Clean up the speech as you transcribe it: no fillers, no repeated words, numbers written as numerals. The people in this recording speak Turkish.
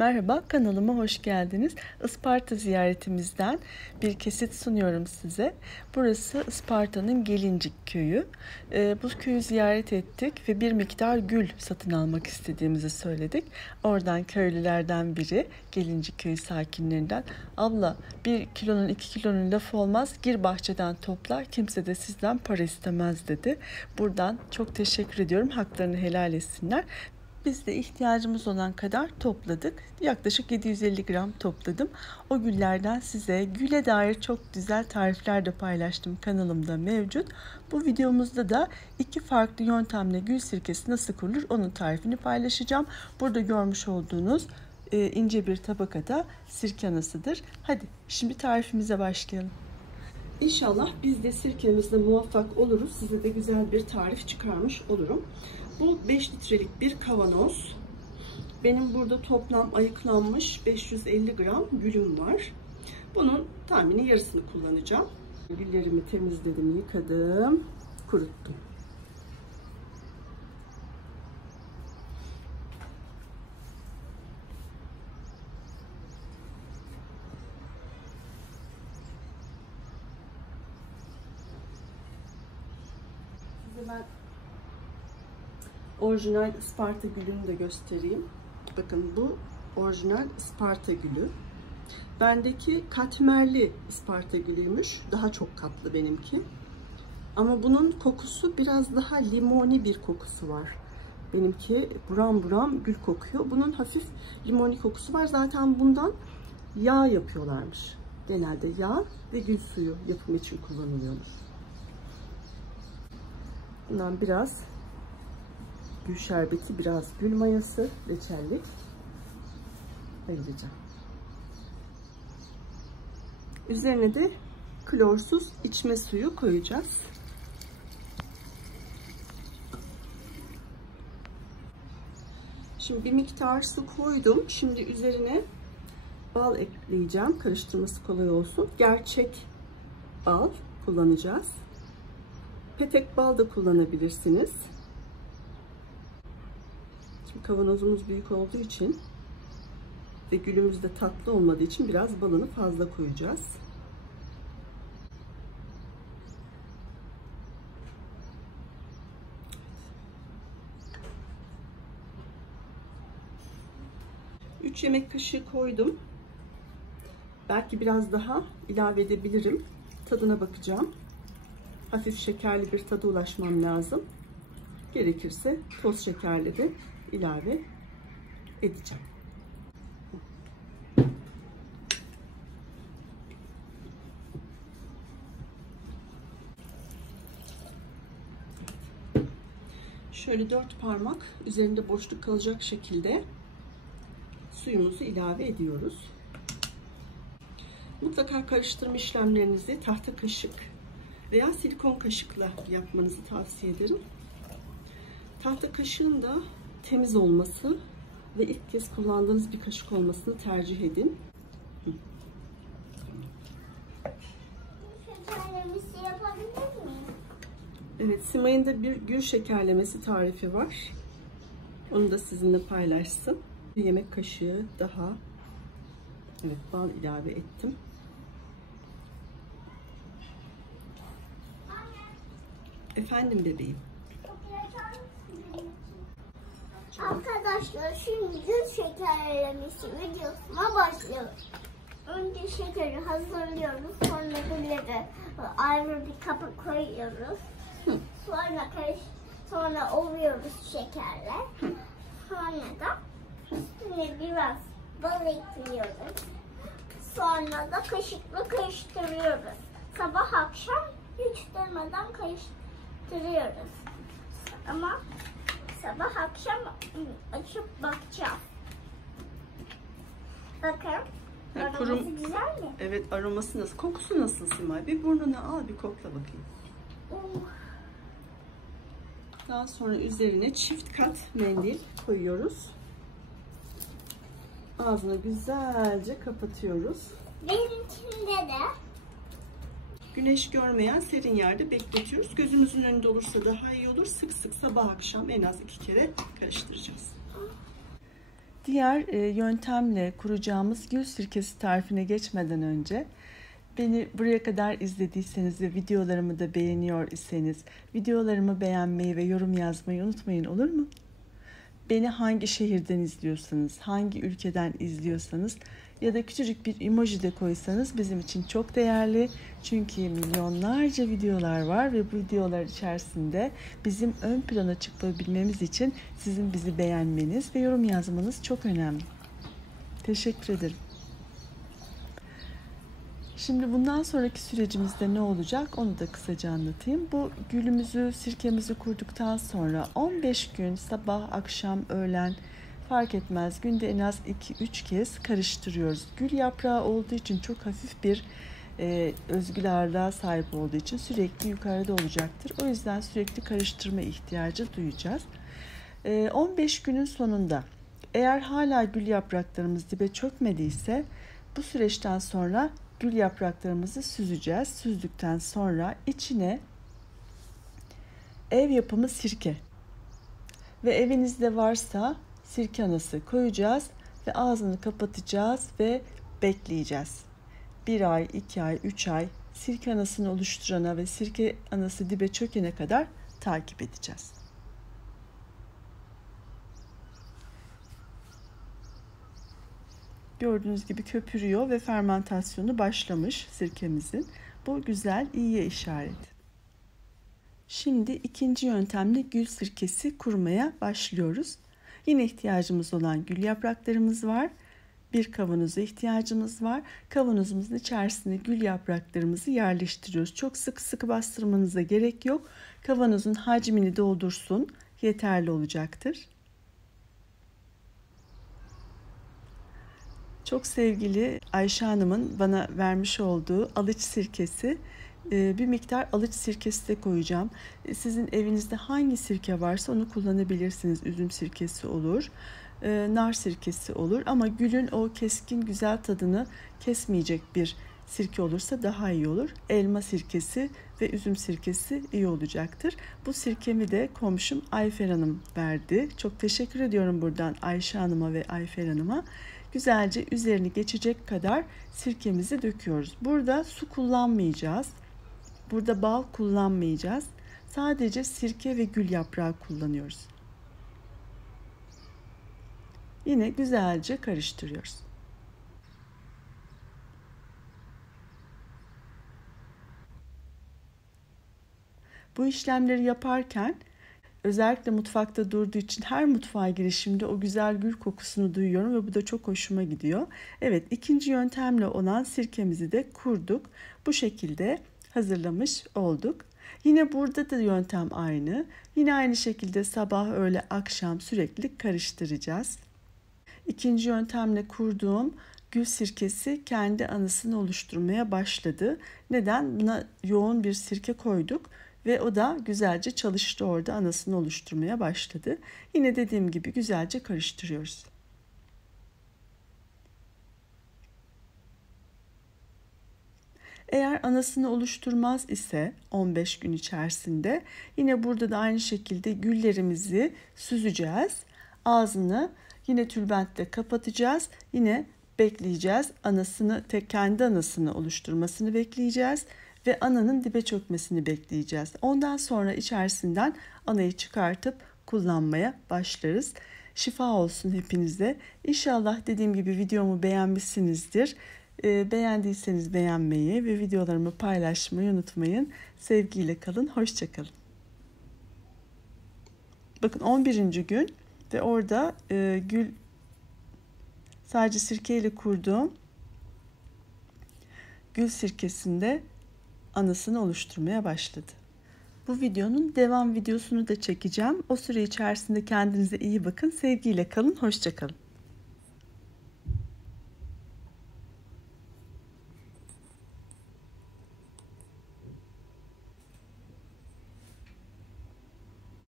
Merhaba, kanalıma hoş geldiniz. Isparta ziyaretimizden bir kesit sunuyorum size. Burası Isparta'nın Gelincik köyü. Bu köyü ziyaret ettik ve bir miktar gül satın almak istediğimizi söyledik. Oradan köylülerden biri, Gelincik köyü sakinlerinden, "Abla, 1 kilonun 2 kilonun lafı olmaz, gir bahçeden topla, kimse de sizden para istemez" dedi. Buradan çok teşekkür ediyorum, haklarını helal etsinler. Biz de ihtiyacımız olan kadar topladık. Yaklaşık 750 gram topladım. O güllerden size güle dair çok güzel tarifler de paylaştım. Kanalımda mevcut. Bu videomuzda da 2 farklı yöntemle gül sirkesi nasıl kurulur onun tarifini paylaşacağım. Burada görmüş olduğunuz ince bir tabakada sirke anasıdır. Hadi şimdi tarifimize başlayalım. İnşallah biz de sirkemizde muvaffak oluruz. Size de güzel bir tarif çıkarmış olurum. Bu 5 litrelik bir kavanoz. Benim burada toplam ayıklanmış 550 gram gülüm var. Bunun tahmini yarısını kullanacağım. Güllerimi temizledim, yıkadım, kuruttum. Size ben orijinal Isparta gülünü de göstereyim. Bakın bu orijinal Isparta gülü. Bendeki katmerli Isparta gülüymüş. Daha çok katlı benimki. Ama bunun kokusu biraz daha limoni bir kokusu var. Benimki buram buram gül kokuyor. Bunun hafif limoni kokusu var. Zaten bundan yağ yapıyorlarmış. Genelde yağ ve gül suyu yapımı için kullanılıyormuş. Bundan biraz gül şerbeti, biraz gül mayası, reçellik ayıracağım. Üzerine de klorsuz içme suyu koyacağız. Şimdi bir miktar su koydum. Şimdi üzerine bal ekleyeceğim. Karıştırması kolay olsun. Gerçek bal kullanacağız. Petek bal da kullanabilirsiniz. Şimdi kavanozumuz büyük olduğu için ve gülümüz de tatlı olmadığı için biraz balını fazla koyacağız. Üç yemek kaşığı koydum. Belki biraz daha ilave edebilirim. Tadına bakacağım. Hafif şekerli bir tada ulaşmam lazım. Gerekirse toz şekerli de ilave edeceğim. Şöyle 4 parmak üzerinde boşluk kalacak şekilde suyumuzu ilave ediyoruz. Mutlaka karıştırma işlemlerinizi tahta kaşık veya silikon kaşıkla yapmanızı tavsiye ederim. Tahta kaşığın da temiz olması ve ilk kez kullandığınız bir kaşık olmasını tercih edin. Şekerlemesi yapabilir miyim? Evet, Simay'ın da bir gül şekerlemesi tarifi var. Onu da sizinle paylaşsın. Bir yemek kaşığı daha bal ilave ettim. Efendim bebeğim. Arkadaşlar şimdi gül şekerlemesi videosuna başlıyoruz. Önce şekeri hazırlıyoruz. Sonra gülleri ayrı bir kaba koyuyoruz. Sonra ovuyoruz şekerle. Sonra da üstüne biraz bal ekliyoruz. Sonra da kaşıkla karıştırıyoruz. Sabah akşam hiç durmadan karıştırıyoruz. Ama sabah akşam açıp bakacağım. Bakın. Aroması güzel mi? Evet, aroması nasıl? Kokusu nasıl Simay? Bir burnuna al, bir kokla bakayım. Daha sonra üzerine çift kat mendil koyuyoruz. Ağzını güzelce kapatıyoruz. Benimkinde de güneş görmeyen serin yerde bekletiyoruz. Gözümüzün önünde olursa daha iyi olur. Sık sık sabah akşam en az 2 kere karıştıracağız. Diğer yöntemle kuracağımız gül sirkesi tarifine geçmeden önce beni buraya kadar izlediyseniz ve videolarımı da beğeniyor iseniz videolarımı beğenmeyi ve yorum yazmayı unutmayın, olur mu? Beni hangi şehirden izliyorsanız, hangi ülkeden izliyorsanız ya da küçücük bir emoji de koysanız bizim için çok değerli. Çünkü milyonlarca videolar var ve bu videolar içerisinde bizim ön plana çıkabilmemiz için sizin bizi beğenmeniz ve yorum yazmanız çok önemli. Teşekkür ederim. Şimdi bundan sonraki sürecimizde ne olacak onu da kısaca anlatayım. Bu gülümüzü, sirkemizi kurduktan sonra 15 gün sabah, akşam, öğlen fark etmez. Günde en az 2-3 kez karıştırıyoruz. Gül yaprağı olduğu için çok hafif bir özgül ağırlığa sahip olduğu için sürekli yukarıda olacaktır. O yüzden sürekli karıştırma ihtiyacı duyacağız. 15 günün sonunda eğer hala gül yapraklarımız dibe çökmediyse bu süreçten sonra gül yapraklarımızı süzeceğiz. Süzdükten sonra içine ev yapımı sirke ve evinizde varsa sirke anası koyacağız ve ağzını kapatacağız ve bekleyeceğiz. 1 ay, 2 ay, 3 ay sirke anasını oluşturana ve sirke anası dibe çökene kadar takip edeceğiz. Gördüğünüz gibi köpürüyor ve fermentasyonu başlamış sirkemizin. Bu güzel, iyiye işaret. Şimdi ikinci yöntemle gül sirkesi kurmaya başlıyoruz. Yine ihtiyacımız olan gül yapraklarımız var. Bir kavanoza ihtiyacımız var. Kavanozumuzun içerisine gül yapraklarımızı yerleştiriyoruz. Çok sıkı sıkı bastırmanıza gerek yok. Kavanozun hacmini doldursun, yeterli olacaktır. Çok sevgili Ayşe Hanım'ın bana vermiş olduğu alıç sirkesi, bir miktar alıç sirkesi de koyacağım. Sizin evinizde hangi sirke varsa onu kullanabilirsiniz. Üzüm sirkesi olur, nar sirkesi olur ama gülün o keskin güzel tadını kesmeyecek bir sirke olursa daha iyi olur. Elma sirkesi ve üzüm sirkesi iyi olacaktır. Bu sirkemi de komşum Ayfer Hanım verdi. Çok teşekkür ediyorum buradan Ayşe Hanım'a ve Ayfer Hanım'a. Güzelce üzerini geçecek kadar sirkemizi döküyoruz. Burada su kullanmayacağız. Burada bal kullanmayacağız. Sadece sirke ve gül yaprağı kullanıyoruz. Yine güzelce karıştırıyoruz. Bu işlemleri yaparken özellikle mutfakta durduğu için her mutfağa girişimde o güzel gül kokusunu duyuyorum ve bu da çok hoşuma gidiyor. Evet, ikinci yöntemle olan sirkemizi de kurduk. Bu şekilde hazırlamış olduk. Yine burada da yöntem aynı. Yine aynı şekilde sabah, öğle, akşam sürekli karıştıracağız. İkinci yöntemle kurduğum gül sirkesi kendi anısını oluşturmaya başladı. Neden? Buna yoğun bir sirke koyduk. Ve o da güzelce çalıştı, orada anasını oluşturmaya başladı. Yine dediğim gibi güzelce karıştırıyoruz. Eğer anasını oluşturmaz ise 15 gün içerisinde yine burada da aynı şekilde güllerimizi süzeceğiz. Ağzını yine tülbentle kapatacağız. Yine bekleyeceğiz. Kendi anasını oluşturmasını bekleyeceğiz. Ve ananın dibe çökmesini bekleyeceğiz. Ondan sonra içerisinden anayı çıkartıp kullanmaya başlarız. Şifa olsun hepinize. İnşallah dediğim gibi videomu beğenmişsinizdir. Beğendiyseniz beğenmeyi ve videolarımı paylaşmayı unutmayın. Sevgiyle kalın, hoşça kalın. Bakın 11. gün ve orada sadece sirkeyle kurduğum gül sirkesinde anısını oluşturmaya başladı. Bu videonun devam videosunu da çekeceğim. O süre içerisinde kendinize iyi bakın. Sevgiyle kalın, hoşça kalın.